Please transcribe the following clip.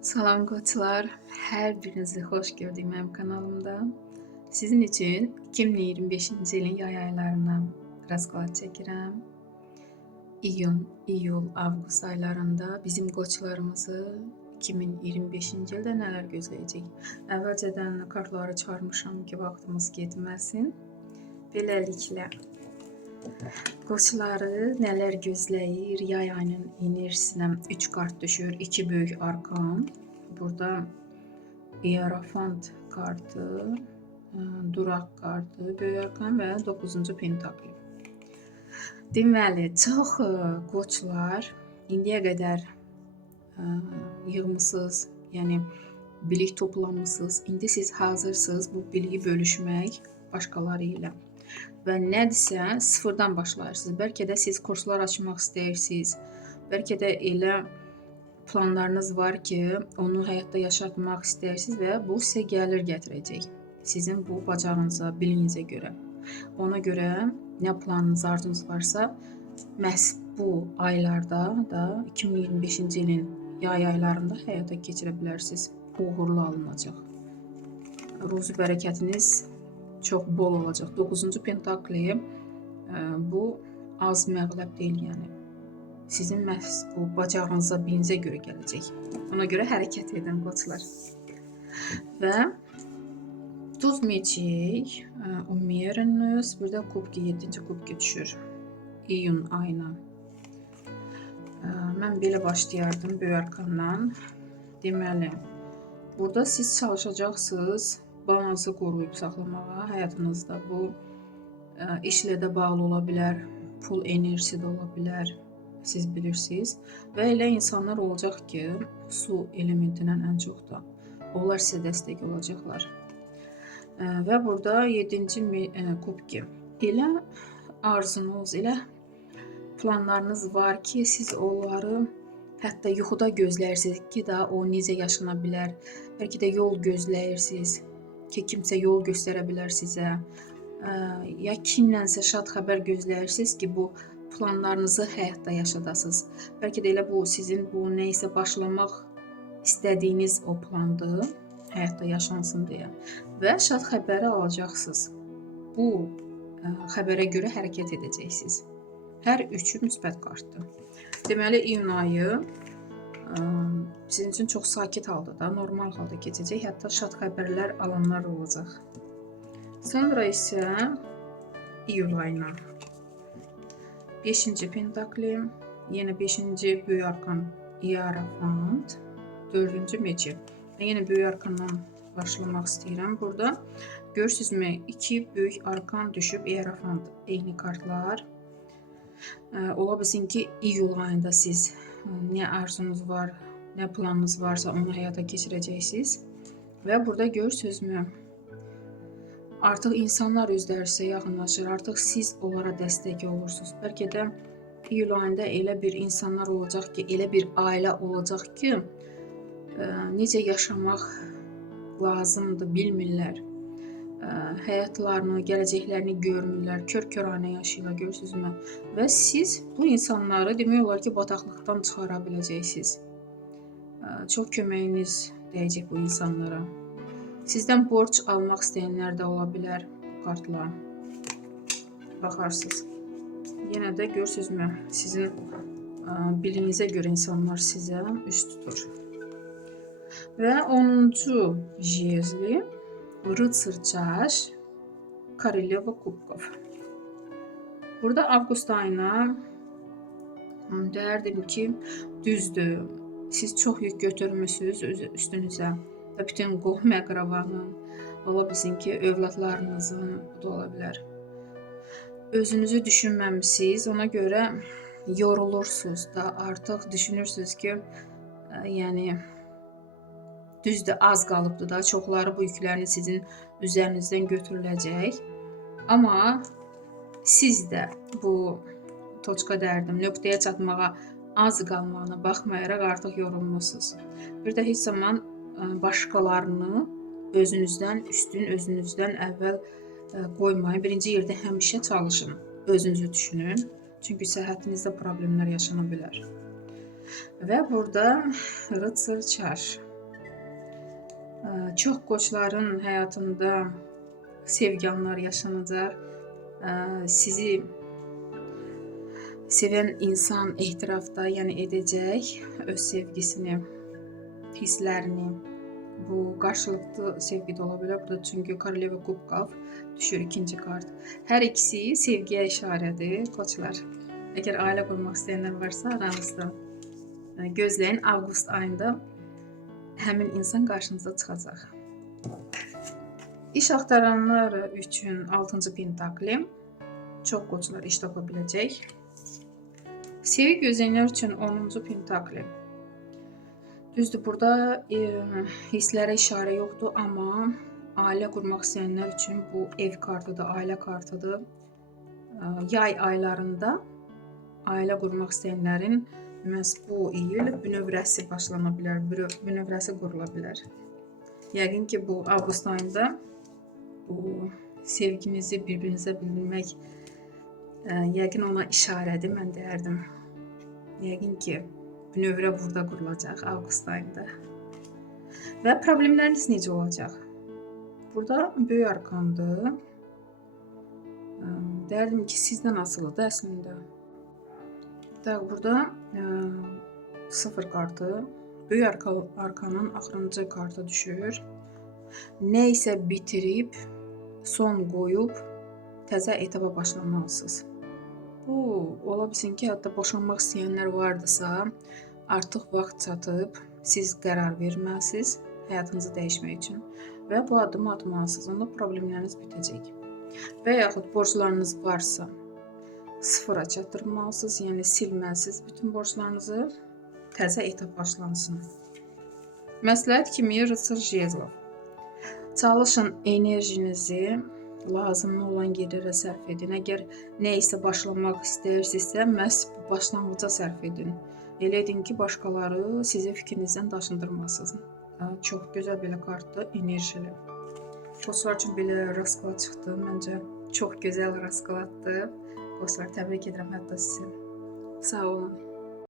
Salam qoçlar, hər birinizi xoş gördük mənim kanalımda. Sizin üçün 2025-ci ilin yay aylarına rasklad çəkirəm. İyun, iyul, avqust aylarında bizim qoçlarımızı 2025-ci ildə nələr gözləyəcək? Əvvəlcədən kartları çıxarmışam ki, vaxtımız getməsin. Beləliklə, qoçları nələr gözləyir? Yay ayının enerjisinə 3 kart düşür, 2 böyük arkan. Burada Hierophant kartı, Duraq kartı, böyük arkan və 9-cu pentakl. Deməli, çox qoçlar indiyə qədər yığmısınız, yəni bilik toplamısınız. İndi siz hazırsınız bu biliyi bölüşmək başqaları ilə. Və nədirsə sıfırdan başlayırsınız. Bəlkə də siz kurslar açmaq istəyirsiniz. Bəlkə də elə planlarınız var ki, onu həyatda yaşatmaq istəyirsiniz və bu sizə gəlir gətirəcək. Sizin bu bacarığınıza, biliyinizə görə. Ona görə nə planınız, arzunuz varsa, məhz bu aylarda da 2025-ci ilin yay aylarında həyata keçirə bilərsiniz. Uğurlu alınacaq. Ruzi bərəkətiniz çox bol olacaq. 9-cu pentakli bu az məğləb deyil, yəni. Sizin məhz bu bacarığınıza, bilinizə görə gələcək. Ona görə hərəkət edin qoçlar. Və duz mecik, umiyeriniz, burada kubki, 7-ci kubki düşür. İyun ayına. Mən belə başlayardım böyük arkandan. Deməli, burada siz çalışacaqsınız balansı qoruyub saxlamağa həyatınızda. Bu işlə də bağlı ola bilər, pul enerjisi də ola bilər. Siz bilirsiniz. Və elə insanlar olacaq ki, su elementindən ən çox da. Onlar sizə dəstək olacaqlar. Və burada 7-ci kubki. Elə arzunuz, elə planlarınız var ki, siz onları hətta yuxuda gözləyirsiniz ki, da o necə yaşana bilər. Bəlkə də yol gözləyirsiniz ki, kimsə yol göstərə bilər sizə. Ya kimlənsə şad xəbər gözləyirsiniz ki, bu planlarınızı həyatda yaşadasınız. Bəlkə də elə bu sizin bu nəysə başlamaq istədiyiniz o plandır, həyatda yaşansın deyə. Və şad xəbəri alacaqsınız. Bu xəbərə görə hərəkət edəcəksiniz. Hər üçü müsbət kartdır. Deməli, iyun ayı sizin üçün çox sakit halda da, normal halda keçəcək. Hətta şad xəbərlər alanlar olacaq. Sonra isə iyul ayına. 5-ci pentakli, yenə 5-ci böyük arkan Hierophant, 4-cü mecik. Yenə böyük arkandan başlamaq istəyirəm. Burada görürsünüzmü, 2 böyük arkan düşüb, Hierophant eyni kartlar. Ola bilsin ki, iyul ayında siz nə arzunuz var, nə planınız varsa onu həyata keçirəcəksiniz. Və burada görürsünüzmü, artıq insanlar özləri sizə yaxınlaşır, artıq siz onlara dəstək olursunuz. Bəlkə də iyul ayında elə bir insanlar olacaq ki, elə bir ailə olacaq ki, necə yaşamaq lazımdır, bilmirlər. Həyatlarını, gələcəklərini görmürlər, kör-köranə yaşayırlar, görürsünüzmü? Və siz bu insanları demək olar ki, bataqlıqdan çıxara biləcəksiniz. Çox köməyiniz dəyəcək bu insanlara. Sizdən borc almaq istəyənlər də ola bilər kartla. Baxarsınız. Yenə də görürsünüzmü, sizin biliyinizə görə insanlar sizə üst tutur. Və 10-cu jezli, Rıtsır çaş, Koroleva kubkov. Burada avqust ayına deyərdim ki, düzdür. Siz çox yük götürmüsünüz üstünüzə. Bütün qohum əqrabanın, ola bilsin ki, övladlarınızın da ola bilər. Özünüzü düşünməmisiniz, ona görə yorulursunuz da, artıq düşünürsünüz ki, yəni düzdür, az qalıbdır da, çoxları bu yüklərini sizin üzərinizdən götürüləcək. Amma siz də bu toçka dərdim, nöqtəyə çatmağa az qalmağına baxmayaraq artıq yorulmusunuz. Bir də heç zaman başqalarını özünüzdən üstün, özünüzdən əvvəl qoymayın. Birinci yerdə həmişə çalışın, özünüzü düşünün. Çünki səhhətinizdə problemlər yaşana bilər. Və burada Rıtsır çaş. Çox qoçların həyatında sevgi anları yaşanacaq. Sizi sevən insan ehtirafda, yəni edəcək öz sevgisini, hisslərini. Bu qarşılıqlı sevgi də ola bilər. Burada çünki Koroleva Kubkov düşür ikinci kart. Hər ikisi sevgiyə işarədir qoçlar. Əgər ailə qurmaq istəyənlər varsa aranızda gözləyin, avqust ayında həmin insan qarşınıza çıxacaq. İş axtaranlar üçün 6-cı pentakli. Çox qoçlar iş tapa biləcək. Sevgi gözləyənlər üçün 10-cu pentakli. Düzdür, burada hisslərə işarə yoxdur, amma ailə qurmaq istəyənlər üçün bu ev kartıdır, ailə kartıdır. Yay aylarında ailə qurmaq istəyənlərin məhz bu il bünövrəsi başlana bilər, bünövrəsi qurula bilər. Yəqin ki, bu avqust ayında bu sevginizi bir-birinizə bildirmək yəqin ona işarədir, mən deyərdim. Yəqin ki, bünövrə burada qurulacaq avqust ayında. Və problemləriniz necə olacaq? Burada böyük arkandır. Deyərdim ki, sizdən asılıdır əslində. Burada 0 kartı, böyük arkanın axırıncı kartı düşür. Nə isə bitirib, son qoyub, təzə etaba başlamalısınız. Bu, ola bilsin ki, hətta boşanmaq istəyənlər vardısa, artıq vaxt çatıb, siz qərar verməlisiniz həyatınızı dəyişmək üçün və bu addımı atmalısınız. Onda problemləriniz bitəcək. Və yaxud borclarınız varsa, sıfıra çatdırmalısınız, yəni silməlisiniz bütün borclarınızı, təzə etap başlansın. Məsləhət kimi Rıtsır Jezlov. Çalışın enerjinizi lazımlı olan yerlərə sərf edin. Əgər nə isə başlamaq istəyirsinizsə, məhz bu başlanğıca sərf edin. Elə edin ki, başqaları sizi fikrinizdən daşındırmasın. Çox gözəl belə kartdır, enerjili. Qoçlar üçün belə rasklad çıxdı. Məncə çox gözəl raskladdır. Qoçlar, təbrik edirəm hətta sizi. Sağ olun.